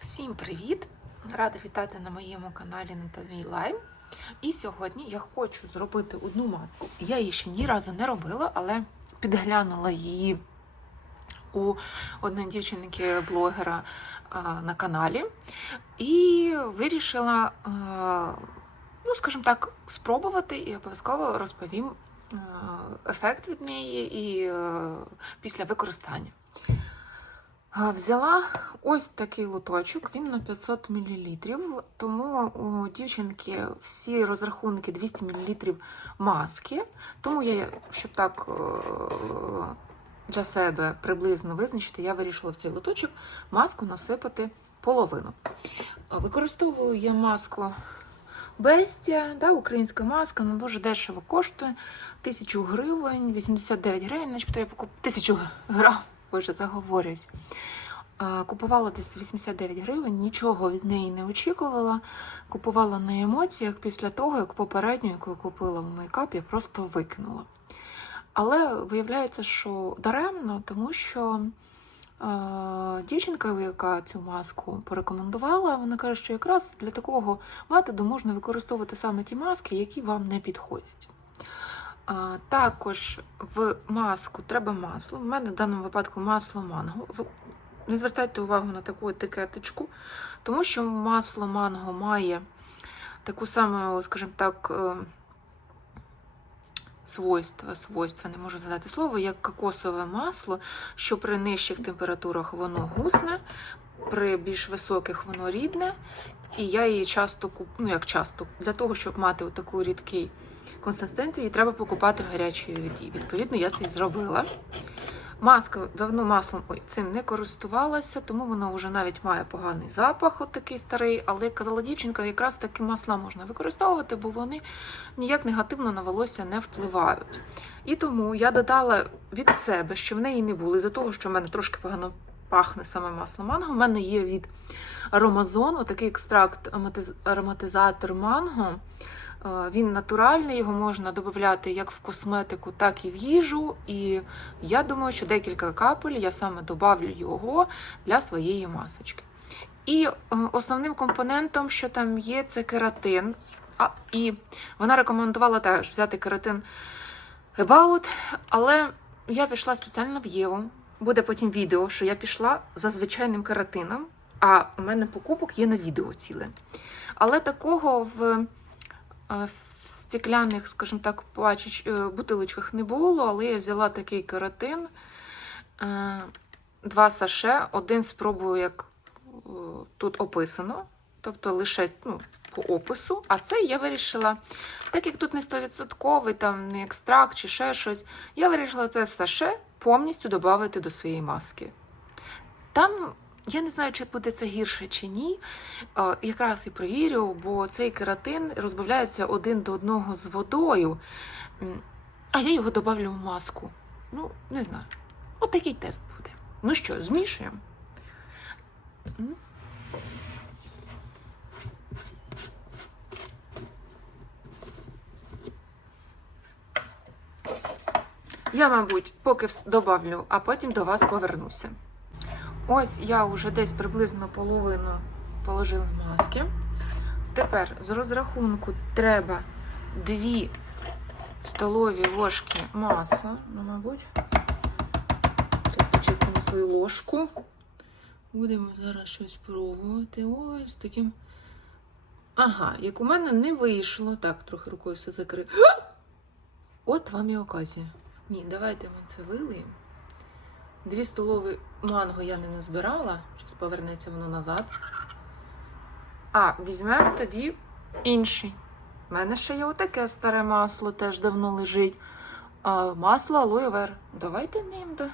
Всім привіт! Рада вітати на моєму каналі Наталі Лайм. І сьогодні я хочу зробити одну маску. Я її ще ні разу не робила, але підглянула її у одної дівчинки-блогера на каналі. І вирішила, ну, скажімо так, спробувати і обов'язково розповім ефект від неї і після використання. Взяла ось такий лоточок, він на 500 мл, тому у дівчинки всі розрахунки 200 мл маски. Тому я, щоб так е, для себе приблизно визначити, я вирішила в цей лоточок маску насипати половину. Використовую я маску Бестія, да, українська маска, вона дуже дешево коштує. 1000 гривень, 89 гривень, начебто я покуп... 1000 грам, боже, заговорююсь. Е, Купувала десь 89 гривень, нічого від неї не очікувала. Купувала на емоціях після того, як попередню, яку купила в мейкап, я просто викинула. Але виявляється, що даремно, тому що е, дівчинка, яка цю маску порекомендувала, вона каже, що якраз для такого методу можна використовувати саме ті маски, які вам не підходять. Також в маску треба масло. У мене в даному випадку масло манго. Не звертайте увагу на таку етикеточку, тому що масло манго має таку саму, скажімо так, е, свойства, свойства, не можу згадати слово, як кокосове масло, що при нижчих температурах воно гусне, при більш високих воно рідне. І я її часто куп... ну як часто, для того, щоб мати таку рідкий консистенцію, її треба покупати в гарячій воді. Відповідно, я це і зробила. Маска давно маслом ой, цим не користувалася, тому вона вже навіть має поганий запах, от такий старий. Але як казала дівчинка, якраз такі масла можна використовувати, бо вони ніяк негативно на волосся не впливають. І тому я додала від себе, що в неї не було, із-за того, що в мене трошки погано пахне саме масло манго. У мене є від Аромазон, отакий екстракт ароматиз- ароматизатор манго. Е, Він натуральний, його можна додати як в косметику, так і в їжу. І я думаю, що декілька капель я саме добавлю його для своєї масочки. І е, основним компонентом, що там є, це кератин. А, і вона рекомендувала теж взяти кератин About, але я пішла спеціально в Єву. Буде потім відео, що я пішла за звичайним кератином, а у мене покупок є на відео ціле. Але такого в стекляних, скажімо так, пачеч, е, бутилочках не було, але я взяла такий кератин, е, два саше, один спробую, як е, тут описано, тобто лише ну, по опису. А це я вирішила, так як тут не 100%, там не екстракт чи ще щось, я вирішила це саше повністю додати до своєї маски. Там я не знаю, чи буде це гірше чи ні. Е, Якраз і провірю, бо цей кератин розбавляється один до одного з водою. А я його додавлю в маску. Ну, не знаю. От такий тест буде. Ну що, змішуємо. Я, мабуть, поки добавлю, а потім до вас повернуся. Ось я вже десь приблизно половину положила маски. Тепер з розрахунку треба 2 столові ложки масла. Ну, мабуть, почистимо свою ложку. Будемо зараз щось пробувати. Ось таким. Ага, як у мене не вийшло. Так, трохи рукою все закрив. От вам і оказія. Ні, давайте ми це вилиємо. Дві столові манго я не назбирала. Зараз повернеться воно назад. А, візьмемо тоді інший. У мене ще є отаке старе масло, теж давно лежить. А, масло алоє вер. Давайте ним да.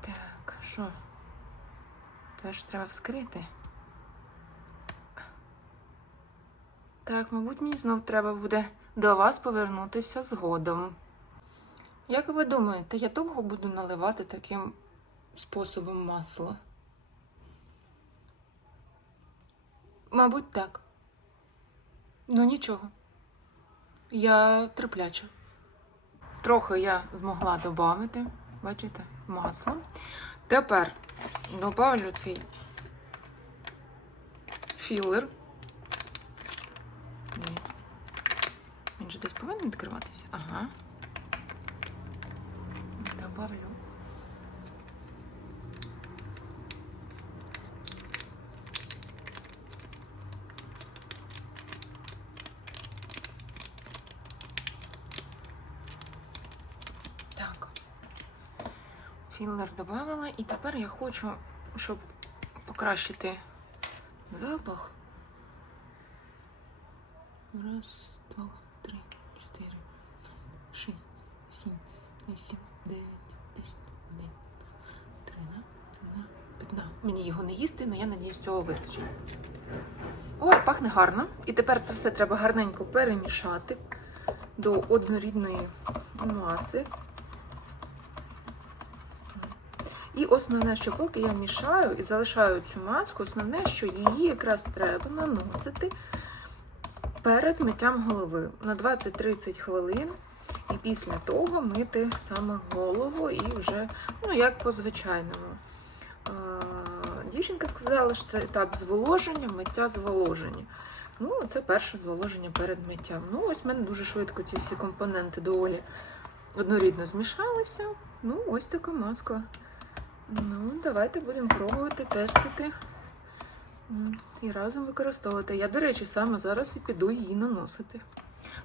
Так, що? Теж треба вскрити. Так, мабуть, мені знов треба буде до вас повернутися згодом. Як ви думаєте, я довго буду наливати таким способом масло? Мабуть, так. Ну нічого. Я терпляча. Трохи я змогла додати, бачите, масло. Тепер добавлю цей філер. Він же десь повинен відкриватися. Ага. Добавлю. Так. Філер додавала, і тепер я хочу, щоб покращити запах. Раз, два, три, чотири, шість, сім, вісім, дев'ять, десять, один, трина, трина, п'ятна. Мені його не їсти, але я надіюсь, цього вистачить. Ой, пахне гарно. І тепер це все треба гарненько перемішати до однорідної маси. І основне, що поки я мішаю і залишаю цю маску, основне, що її якраз треба наносити перед миттям голови на 20-30 хвилин. І після того мити саме голову і вже, ну, як по звичайному. Е, Дівчинка сказала, що це етап зволоження, миття зволоження. Ну, це перше зволоження перед миттям. Ну, ось в мене дуже швидко ці всі компоненти доволі однорідно змішалися. Ну, ось така маска. Ну, давайте будемо пробувати тестити і разом використовувати. Я, до речі, саме зараз і піду її наносити.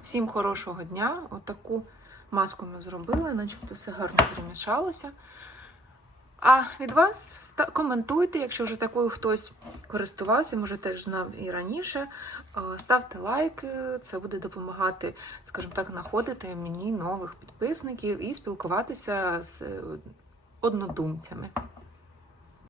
Всім хорошого дня! Отаку маску ми зробили, начебто все гарно примішалося. А від вас коментуйте, якщо вже такою хтось користувався, може теж знав і раніше. Е, Ставте лайки, це буде допомагати, скажімо так, знаходити мені нових підписників і спілкуватися з е, однодумцями.